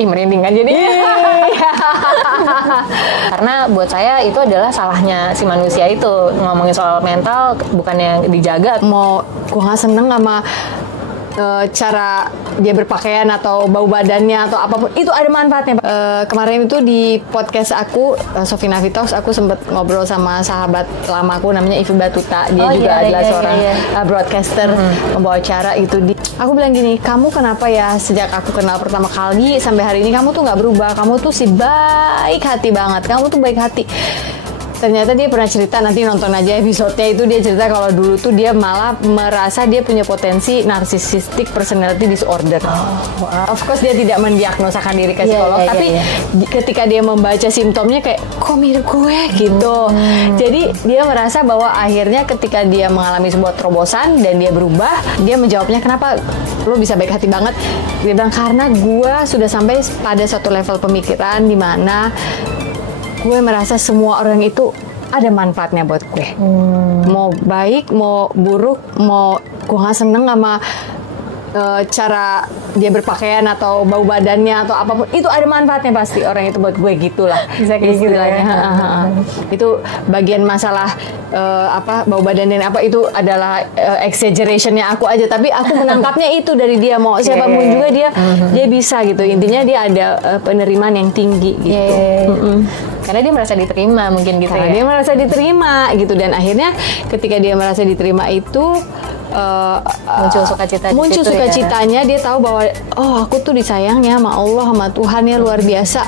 Ih, merinding kan jadi. Karena buat saya itu adalah salahnya si manusia itu. Ngomongin soal mental bukannya dijaga. Mau gue nggak seneng sama cara dia berpakaian atau bau badannya atau apapun itu ada manfaatnya. Kemarin itu di podcast aku Sofina Vitos, aku sempat ngobrol sama sahabat lamaku namanya Ivi Batuta. Dia juga adalah seorang broadcaster, membawa acara itu. Aku bilang gini, kamu kenapa ya sejak aku kenal pertama kali sampai hari ini kamu tuh nggak berubah, kamu tuh si baik hati banget, kamu tuh baik hati. Ternyata dia pernah cerita, nanti nonton aja episode-nya itu, dia cerita kalau dulu tuh dia malah merasa dia punya potensi narcissistic personality disorder. Of course dia tidak mendiagnosakan diri ke psikolog, tapi ketika dia membaca simptomnya kayak, kok mirip gue gitu. Jadi dia merasa bahwa akhirnya ketika dia mengalami sebuah terobosan dan dia berubah, dia menjawabnya, kenapa lo bisa baik hati banget? Dia bilang, karena gue sudah sampai pada satu level pemikiran di mana gue merasa semua orang itu ada manfaatnya buat gue. Mau baik, mau buruk, mau gue gak seneng sama cara dia berpakaian atau bau badannya atau apapun, itu ada manfaatnya pasti orang itu buat gue, gitulah. Bisa kayak gitu ya. Itu bagian masalah bau badan dan apa itu adalah exaggerationnya aku aja, tapi aku menangkapnya itu dari dia. Mau siapapun juga dia bisa gitu. Intinya dia ada penerimaan yang tinggi gitu. Karena dia merasa diterima mungkin gitu. Karena dia merasa diterima gitu, dan akhirnya ketika dia merasa diterima itu muncul sukacita. Muncul sukacitanya, dia tahu bahwa aku tuh disayang ya sama Allah, sama Tuhan ya, luar biasa.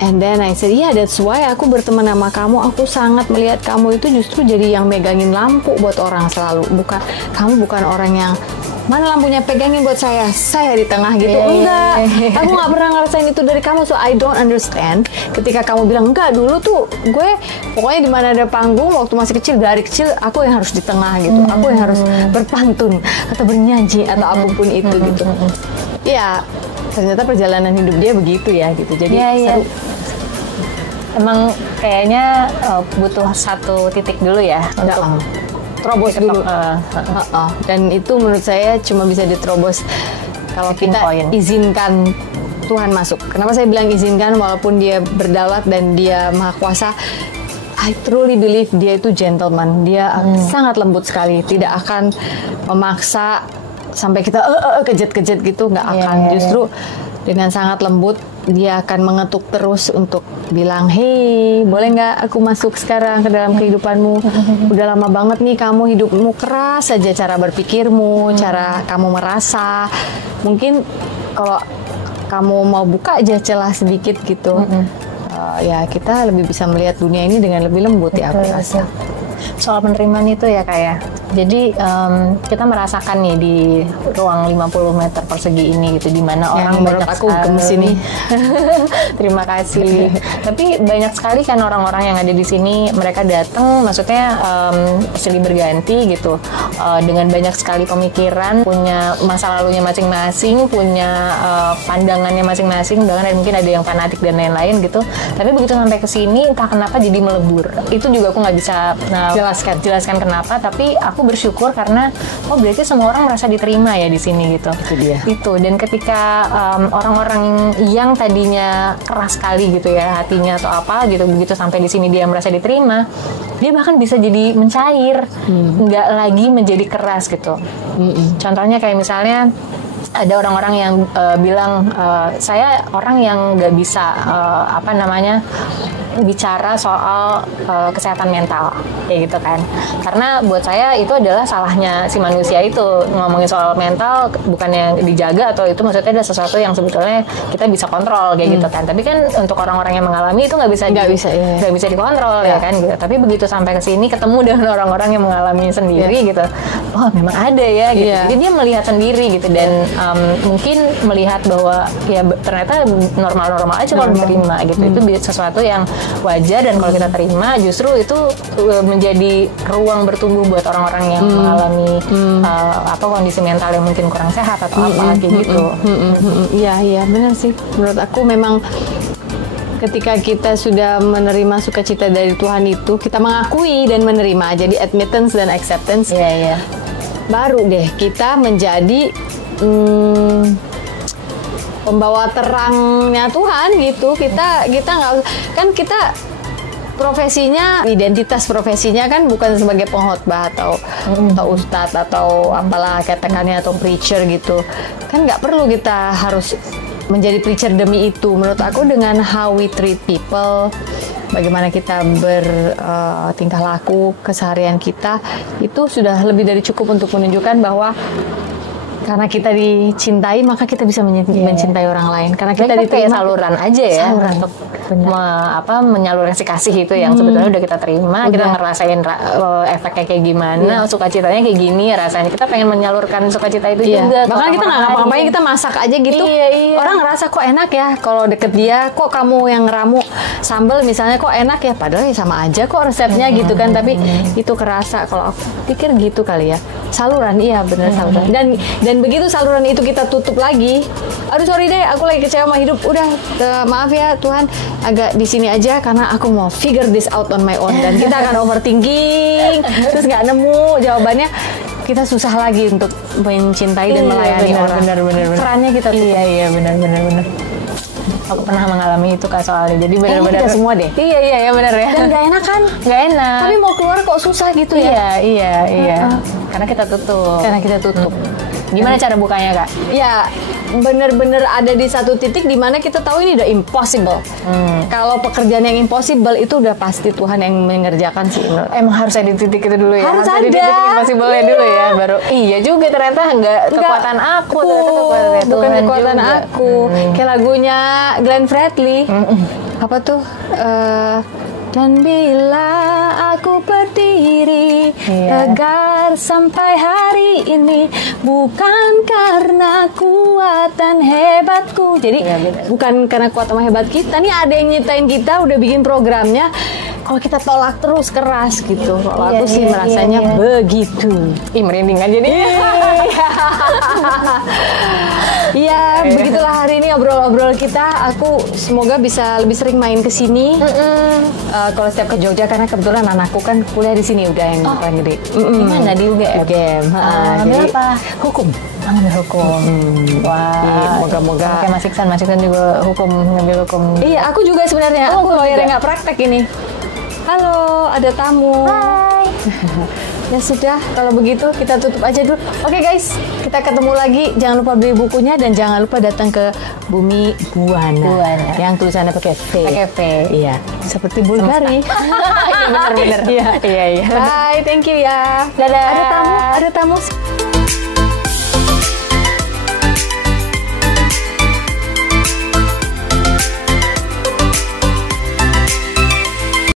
And then I said, yeah, that's why aku berteman sama kamu. Aku sangat melihat kamu itu justru jadi yang megangin lampu buat orang selalu. Kamu bukan orang yang mana lampunya pegangin buat saya di tengah gitu. Enggak, aku nggak pernah ngerasain itu dari kamu. So I don't understand ketika kamu bilang, enggak, dulu tuh gue pokoknya di mana ada panggung waktu masih kecil, dari kecil aku yang harus di tengah gitu. Aku yang harus berpantun atau bernyanyi atau apapun itu gitu. Ya, ternyata perjalanan hidup dia begitu ya gitu. Jadi seru. Emang kayaknya butuh satu titik dulu ya untuk terobos dulu. Dan itu menurut saya cuma bisa diterobos kalau kita izinkan Tuhan masuk. Kenapa saya bilang izinkan? Walaupun dia berdaulat dan dia maha kuasa, I truly believe dia itu gentleman. Dia sangat lembut sekali, tidak akan memaksa sampai kita kejut-kejut gitu, nggak akan. Justru dengan sangat lembut dia akan mengetuk terus untuk bilang, hey, boleh nggak aku masuk sekarang ke dalam kehidupanmu? Udah lama banget nih kamu hidupmu keras saja, cara berpikirmu, cara kamu merasa. Mungkin kalau kamu mau buka aja celah sedikit gitu, ya kita lebih bisa melihat dunia ini dengan lebih lembut ya, aku rasa. Soal penerimaan itu ya kayak. Jadi kita merasakan nih di ruang 50 meter persegi ini gitu, di mana orang banyak aku gemes ini. Terima kasih. Tapi banyak sekali kan orang-orang yang ada di sini, mereka datang maksudnya silih berganti gitu, dengan banyak sekali pemikiran, punya masa lalunya masing-masing, punya pandangannya masing-masing, bahkan mungkin ada yang fanatik dan lain-lain gitu. Tapi begitu sampai ke sini entah kenapa jadi melebur. Itu juga aku nggak bisa jelaskan kenapa, tapi aku bersyukur karena berarti semua orang merasa diterima ya di sini gitu. Itu dia. Itu, dan ketika orang-orang yang tadinya keras sekali gitu ya hatinya atau apa gitu, begitu sampai di sini dia merasa diterima, dia bahkan bisa jadi mencair, nggak lagi menjadi keras gitu. Contohnya kayak misalnya ada orang-orang yang bilang, saya orang yang nggak bisa bicara soal kesehatan mental kayak gitu kan, karena buat saya itu adalah salahnya si manusia itu. Ngomongin soal mental bukannya dijaga atau itu maksudnya ada sesuatu yang sebetulnya kita bisa kontrol kayak gitu kan, tapi kan untuk orang-orang yang mengalami itu nggak bisa dikontrol ya kan gitu. Tapi begitu sampai ke sini ketemu dengan orang-orang yang mengalami sendiri gitu, memang ada ya gitu. Jadi dia melihat sendiri gitu, dan mungkin melihat bahwa ya ternyata normal-normal aja kalau diterima gitu. Itu sesuatu yang wajar, dan kalau kita terima justru itu menjadi ruang bertumbuh buat orang-orang yang mengalami kondisi mental yang mungkin kurang sehat atau apa kayak gitu. Iya benar sih. Menurut aku memang ketika kita sudah menerima sukacita dari Tuhan itu, kita mengakui dan menerima, jadi admittance dan acceptance. Baru deh kita menjadi pembawa terangnya Tuhan gitu. Kita nggak, kan kita profesinya, identitas profesinya kan bukan sebagai pengkhotbah atau ustadz atau apalah katakannya, atau preacher gitu. Kan nggak perlu kita harus menjadi preacher demi itu. Menurut aku dengan how we treat people, bagaimana kita bertingkah laku keseharian kita, itu sudah lebih dari cukup untuk menunjukkan bahwa karena kita dicintai, maka kita bisa mencintai orang lain. Karena kita diterima, saluran aja ya, untuk menyalurkan si kasih itu yang sebetulnya udah kita terima. Kita ngerasain efeknya kayak gimana, sukacitanya kayak gini rasanya. Kita pengen menyalurkan sukacita itu juga. Bahkan kita nggak ngapa-ngapain, kita masak aja gitu. Orang ngerasa kok enak ya kalau deket dia. Kok kamu yang ngeramu sambal misalnya kok enak ya, padahal ya sama aja kok resepnya gitu kan. Tapi itu kerasa. Kalau aku pikir gitu kali ya. Saluran, iya bener saluran. Dan begitu saluran itu kita tutup lagi, aduh sorry deh, aku lagi kecewa sama hidup. Udah, maaf ya Tuhan, agak di sini aja karena aku mau figure this out on my own. Dan kita akan overthinking, terus nggak nemu jawabannya. Kita susah lagi untuk mencintai dan melayani orang. Bener. Kerannya kita tutup. Iya, bener. Aku pernah mengalami itu Kak soalnya. Jadi benar-benar kita semua deh. Iya benar ya. Dan nggak enak kan? Nggak enak. Tapi mau keluar kok susah gitu ya. Iya. Karena kita tutup. Gimana cara bukanya Kak? Ya bener-bener ada di satu titik di mana kita tahu ini udah impossible. Kalau pekerjaan yang impossible itu udah pasti Tuhan yang mengerjakan sih. Emang harus ada di titik itu dulu ya. Harus ada di titik impossible-nya dulu ya. Baru iya juga ternyata nggak kekuatan aku, ternyata kekuatan bukan Tuhan kekuatan juga. aku. Kayak lagunya Glenn Fredly. Apa tuh? Dan bila aku berdiri tegar sampai hari ini, bukan karena kuat dan hebatku. Jadi bukan karena kuat sama hebat kita. Nih ada yang nyiptain kita, udah bikin programnya. Kalau kita tolak terus keras gitu. Kalau aku sih merasanya begitu. Ih, merinding aja nih. Iya, begitulah hari ini obrol-obrol kita. Aku semoga bisa lebih sering main ke sini. Kalau setiap ke Jogja, karena kebetulan anakku kan kuliah di sini udah yang paling gede. Gimana di UGM? Jadi apa? hukum. Ngambil hukum. Wah, moga-moga. Kayak Mas Iksan juga hukum, ngambil hukum. Iya, aku juga sebenarnya. Aku lawyer yang nggak praktek ini. Halo, ada tamu. Hai. Ya sudah, kalau begitu kita tutup aja dulu. Oke guys, kita ketemu lagi. Jangan lupa beli bukunya dan jangan lupa datang ke Bumi Buana. Yang tulisannya pakai V. Pakai V. Iya, seperti Bulgari. Iya benar. Iya. Iya. Bye, thank you ya. Dadah. Ada tamu.